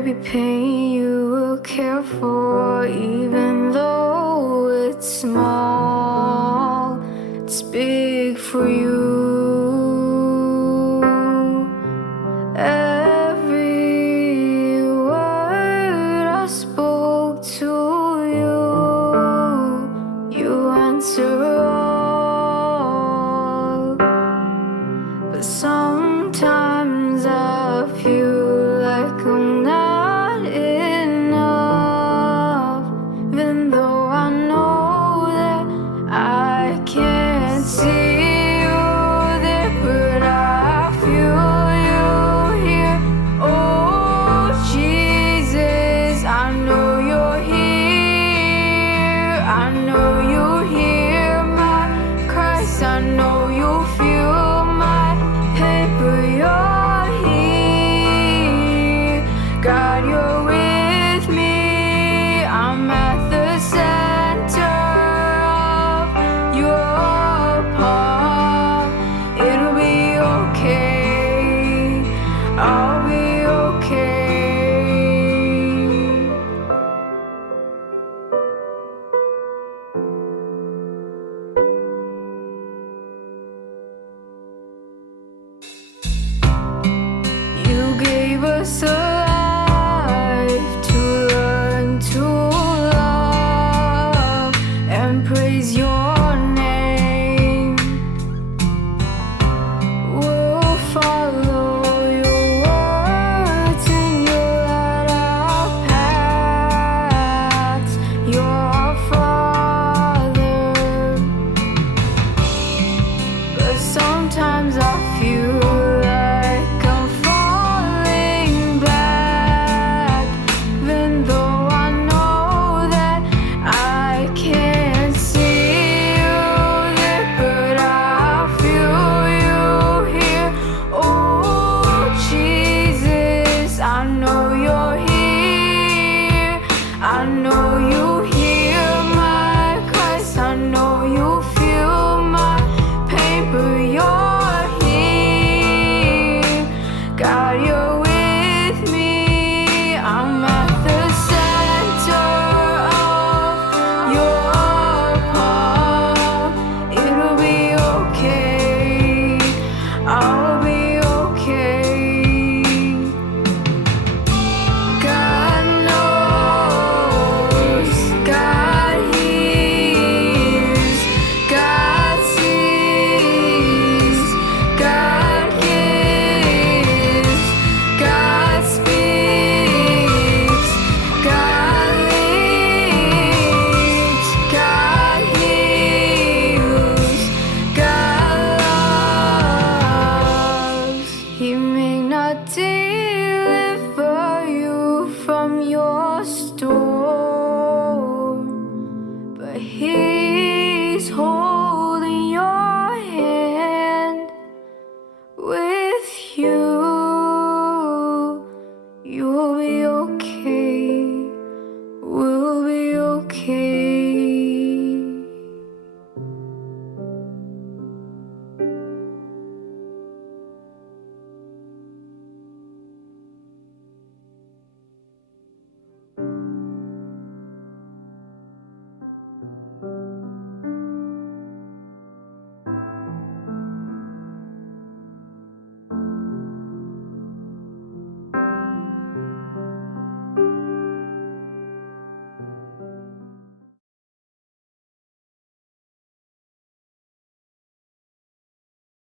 every pain you will care for, even though it's small, it's big for you. Every word I spoke to you, you answer all. But sometimes I feel like I'm not enough, even though I know that I can't see you there, but I feel you here. Oh Jesus, I know you're here. I know you hear my cries. I know you feel my pain, but you're here. God, you're with me. I'm at the center of your palm. It'll be okay. I'll be okay. You gave us a life to learn to love and praise your name. We'll follow your words and you'll light our paths. You're our Father. But sometimes I feel like I'm falling back, even though I know that I can't see you there, but I feel you here. Oh Jesus, I know you're here. I know you hear my cries. I know you feel my pain, but you're here. God, you're with me. I'm at the center of your palm. It'll be okay. I'll be okay. God knows, God hears, God sees, God gives, God speaks, God leads, God heals, God loves. He may not deliver you from your storm, but He's holding your hand with you.